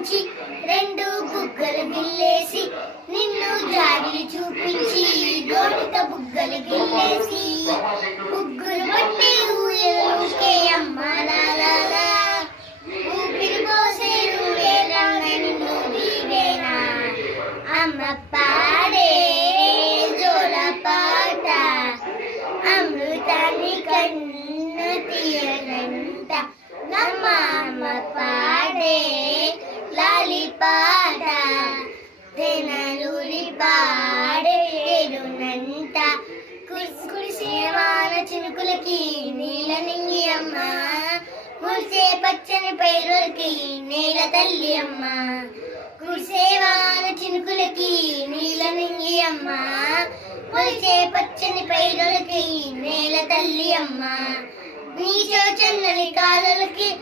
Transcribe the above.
చూపించి రెండు బుగ్గలు గిల్లేసి నిన్ను జాడిలు చూపించి గోడిత బుగ్గలు గిల్లేసి ముగ్గురు పట్టి ఊయలుకే అమ్మ లాలా ఊపిరి పోసే నువ్వేలా నిన్ను దీవేనా. అమ్మ పాడే జోల పాట. అమృతాన్ని కన్ను తెనలూరి పాడేడునంట చినుకులకి నీల నింగి అమ్మ. కురిసే పచ్చని పైరులకి నేల తల్లి అమ్మ. కురిసేవాన చినుకులకి నీల నింగి అమ్మ. కొలిచే పచ్చని పైరులకి నేల తల్లి అమ్మ. నీ చోచన్నని కాలులకి